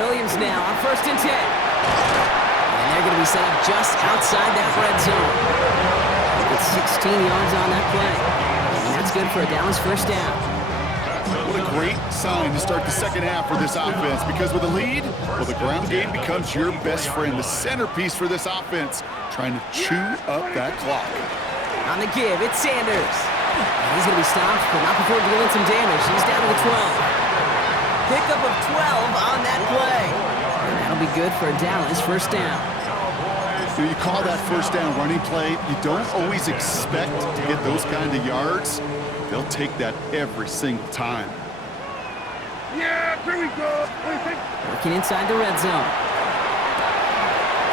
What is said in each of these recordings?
Williams now on 1st and 10. And they're going to be set up just outside that red zone. It's 16 yards on that play. And that's good for a Dallas first down. What a great sign to start the second half for this offense, because with a lead, well, the ground game becomes your best friend, the centerpiece for this offense, trying to chew up that clock. On the give, it's Sanders. And he's going to be stopped, but not before dealing some damage. He's down to the 12. Pickup of 12 on that play. And that'll be good for a Dallas first down. You call that first down running play, you don't always expect to get those kind of yards. They'll take that every single time. Yeah, here we go. Working inside the red zone.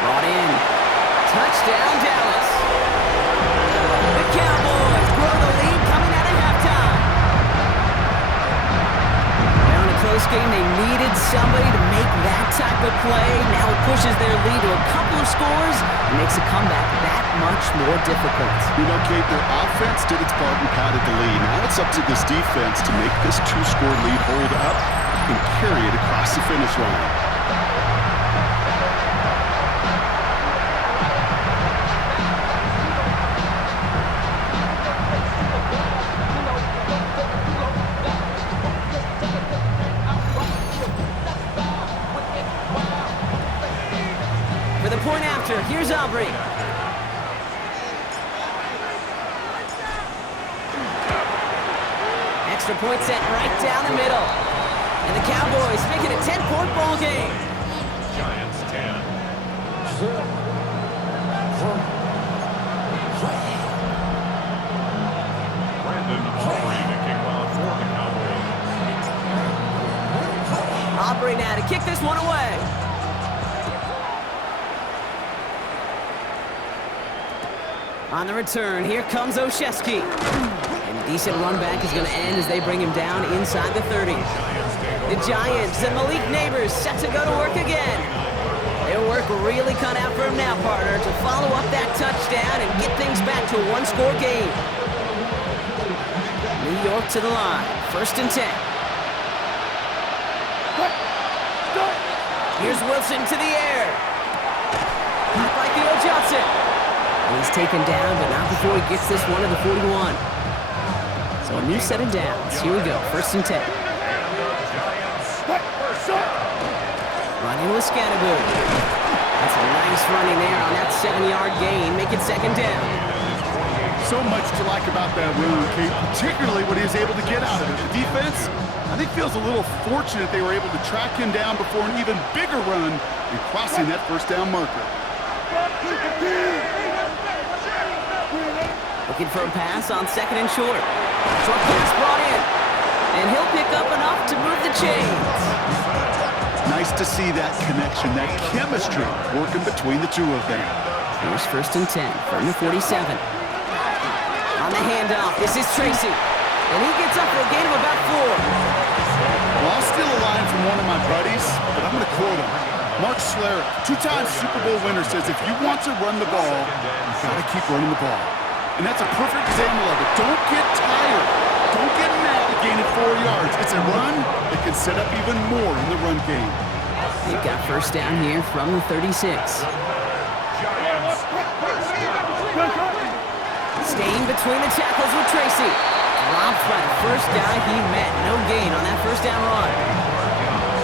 Brought in. Touchdown, Dallas. The Cowboys grow the lead coming out of halftime. Now in a close game, they needed somebody to make that type of play. Now it pushes their lead to a couple of scores and makes a comeback that much more difficult. You know, Kate, their offense did its part and padded the lead. Now it's up to this defense to make this two-score lead hold up and carry it across the finish line. For the point after, here's Aubrey. Extra point set right down the middle. And the Cowboys make it a 10-point ball game. Giants 10. Brandon Aubrey to kick off for the Cowboys. Aubrey now to kick this one away. On the return, here comes Olszewski. And a decent run back is going to end as they bring him down inside the 30. The Giants and Malik Neighbors set to go to work again. Their work really cut out for him now, partner, to follow up that touchdown and get things back to a one-score game. New York to the line, 1st and 10. Here's Wilson to the air. Caught by Theo Johnson. And he's taken down, but not before he gets this one to the 41. So a new set of downs. Here we go, 1st and 10. Running with Scatterbo. That's a nice running there on that 7-yard gain. Make it 2nd down. So much to like about that run, Kate, particularly what he was able to get out of it. The defense, I think, feels a little fortunate they were able to track him down before an even bigger run and crossing that first down marker. Looking for a pass on 2nd and short. Short pass brought in. And he'll pick up enough to move the chains. Nice to see that connection, that chemistry working between the two of them. Here's 1st and 10 from the 47. On the handoff, this is Tracy. And he gets up for a gain of about 4. Well, I'll steal a line from one of my buddies, but I'm going to quote him. Mark Schlereth, 2-time Super Bowl winner, says if you want to run the ball, you've got to keep running the ball. And that's a perfect example of it. Don't get tired. Don't get mad at gaining 4 yards. It's a run that can set up even more in the run game. They've got first down here from the 36. Staying between the tackles with Tracy. Dropped by the first guy he met. No gain on that first down run.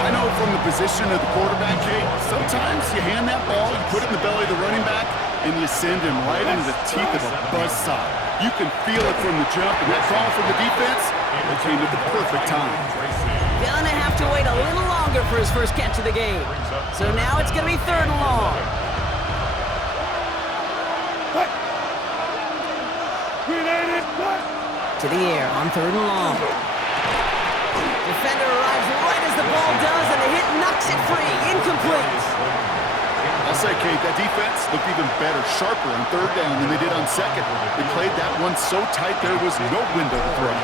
I know from the position of the quarterback, Kate, sometimes you hand that ball, you put it in the belly of the running back, and you send him right into the teeth of a buzzsaw. You can feel it from the jump, and that call from the defense, it came at the perfect time. Gonna have to wait a little longer for his first catch of the game. So now it's gonna be 3rd and long. To the air on 3rd and long. Defender arrives right as the ball does, and the hit knocks it free. Incomplete. I'll say, Kate, that defense looked even better, sharper on 3rd down than they did on 2nd. They played that one so tight there was no window to throw.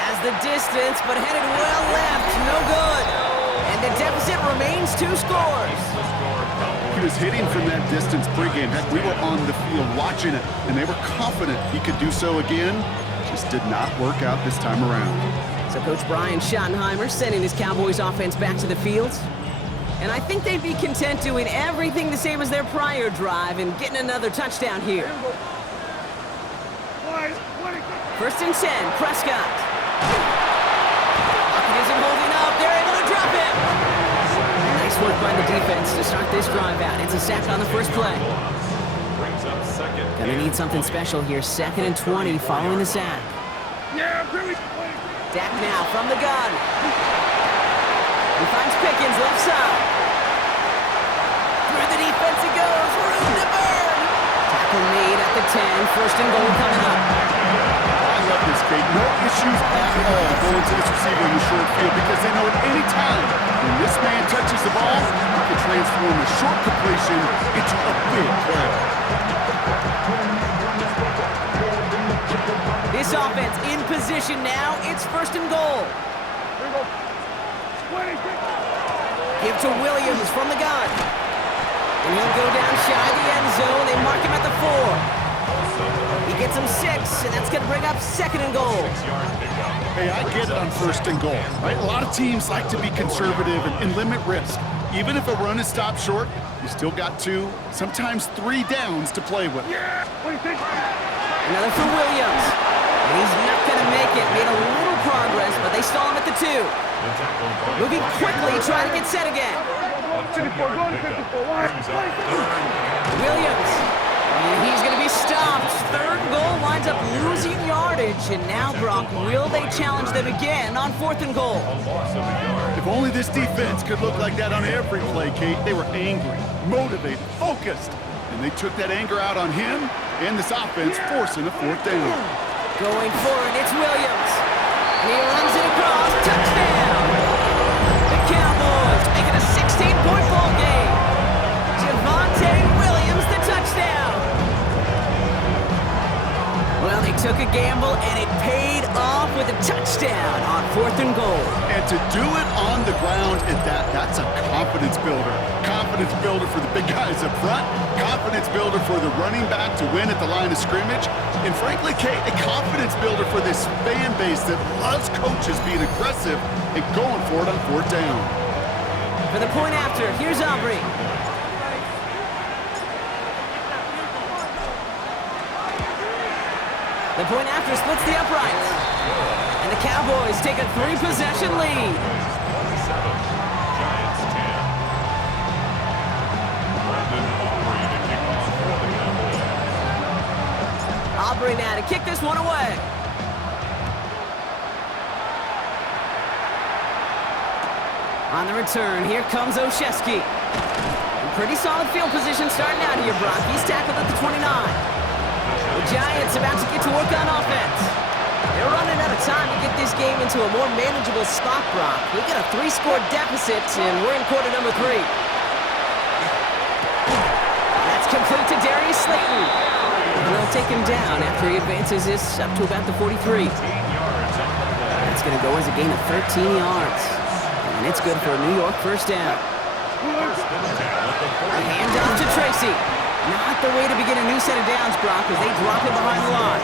Has the distance, but headed well left. No good. And the deficit remains 2 scores. He was hitting from that distance pregame. Heck, we were on the field watching it, and they were confident he could do so again. Just did not work out this time around. So Coach Brian Schottenheimer sending his Cowboys offense back to the field. And I think they'd be content doing everything the same as their prior drive and getting another touchdown here. First and 10, Prescott. Lockett isn't holding up. They're able to drop him. Nice work by the defense to start this drive out. It's a sack on the first play. Gonna need something special here. 2nd and 20 following the sack. Dak now from the gun. He finds Pickens left side. Through the defense it goes. Room to burn. Tackle made at the 10. First and goal coming up. I love this, Kate. No issues at all going to this receiver in the short field because they know at any time when this man touches the ball, he can transform a short completion into a big play. This offense in position now. It's first and goal. Give to Williams from the gun. And he'll go down shy of the end zone. They mark him at the 4. He gets him 6, and that's going to bring up 2nd and goal. Hey, I get it on 1st and goal, right? A lot of teams like to be conservative and limit risk. Even if a run is stopped short, you still got 2, sometimes 3 downs to play with. Another for Williams. And he's not going to make it. Made a little progress, but they stall him at the 2. Moving quickly, trying to get set again. Williams. And he's going to be stopped. 3rd goal winds up losing yardage. And now, Brock, will they challenge them again on 4th and goal? If only this defense could look like that on every play, Kate. They were angry, motivated, focused. And they took that anger out on him and this offense, forcing a 4th down. Going for it, it's Williams. And he runs it across. Touchdown! The Cowboys make it a 16-point ball game. Javonte Williams, the touchdown. Well, they took a gamble, and it paid off with a touchdown on 4th and goal. And to do it on the ground at that's a confidence builder. Confidence builder for the big guys up front. Confidence builder for the running back to win at the line of scrimmage. And frankly, Kate, a confidence builder for this fan base that loves coaches being aggressive and going for it on 4th down. For the point after, here's Aubrey. The point after splits the uprights. And the Cowboys take a 3-possession lead. Aubrey now to kick this one away. On the return, here comes Olszewski. Pretty solid field position starting out here, Brock. He's tackled at the 29. The Giants about to get to work on offense. They're running out of time to get this game into a more manageable spot, Brock. We've got a 3-score deficit, and we're in quarter number 3. That's complete to Darius Slayton. And they'll take him down after he advances this up to about the 43. That's going to go as a gain of 13 yards. And it's good for a New York first down. A handoff to Tracy. Not the way to begin a new set of downs, Brock, as they drop it behind the line.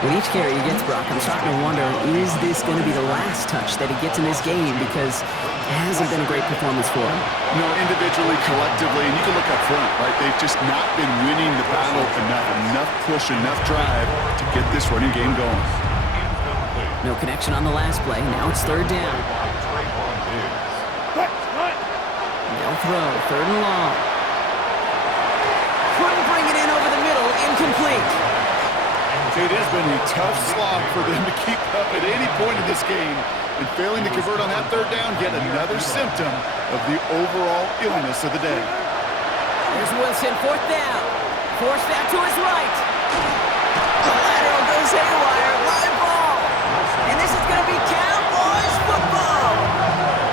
With each carry he gets, Brock, I'm starting to wonder, is this going to be the last touch that he gets in this game? Because it hasn't been a great performance for him. No, individually, collectively, and you can look up front, right? They've just not been winning the battle enough push, enough drive to get this running game going. No connection on the last play. Now it's 3rd down. They'll throw, 3rd and long. Couldn't bring it in over the middle, incomplete. It has been a tough slog for them to keep up at any point in this game. And failing to convert on that 3rd down, yet another symptom of the overall illness of the day. Here's Wilson, 4th down. Forced out to his right. The lateral goes haywire, live ball. And this is going to be Cowboys football.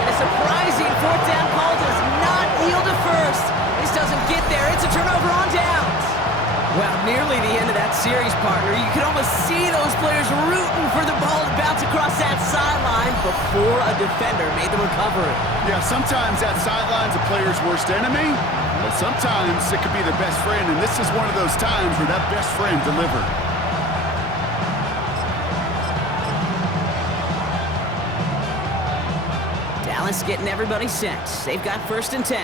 And a surprising 4th down call does not yield to first. This doesn't get there. It's a turnover on downs. Well, nearly the end of that series, partner. You can almost see those players rooting for the ball to bounce across that sideline before a defender made the recovery. Yeah, sometimes that sideline's a player's worst enemy, but sometimes it could be their best friend, and this is one of those times where that best friend delivered. Dallas getting everybody set. They've got 1st and 10.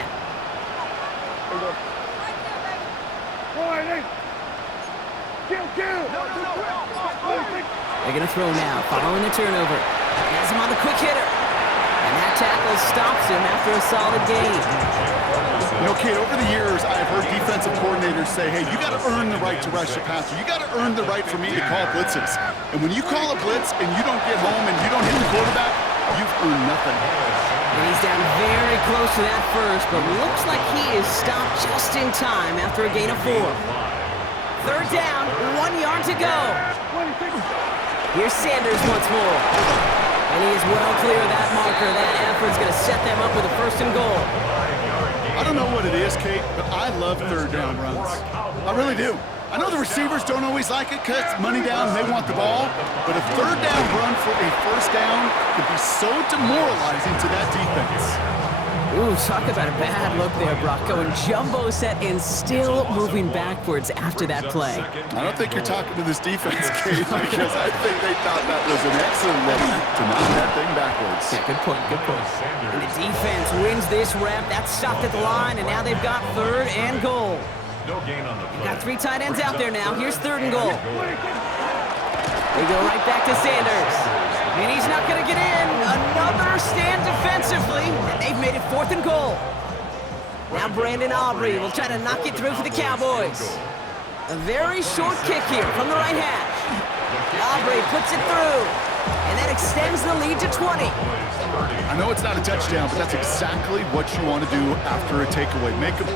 They're going to throw now, following the turnover. Has him on the quick hitter. And that tackle stops him after a solid gain. You know, Kate, over the years, I've heard defensive coordinators say, hey, you got to earn the right to rush the passer. You got to earn the right for me to call blitzes. And when you call a blitz and you don't get home and you don't hit the quarterback, you've earned nothing. And he's down very close to that first, but looks like he is stopped just in time after a gain of 4. 3rd down, 1 yard to go. Here's Sanders once more. And he is well clear of that marker. That effort's going to set them up with a 1st and goal. I don't know what it is, Kate, but I love 3rd down runs. I really do. I know the receivers don't always like it because it's money down and they want the ball, but a 3rd down run for a 1st down can be so demoralizing to that defense. Ooh, talk about a bad look there, Brock. Going jumbo set and still moving backwards after that play. I don't think you're talking to this defense, Kate, because I think they thought that was an excellent look to knock that thing backwards. Yeah, good point, good point. And the defense wins this rep. That's stopped at the line, and now they've got 3rd and goal. No gain on the play. Got 3 tight ends out there now. Here's 3rd and goal. They go right back to Sanders. And he's not going to get in. Another stand defensively. And they've made it 4th and goal. Now Brandon Aubrey will try to knock it through for the Cowboys. A very short kick here from the right hash. Aubrey puts it through. And that extends the lead to 20. I know it's not a touchdown, but that's exactly what you want to do after a takeaway. Make them pay.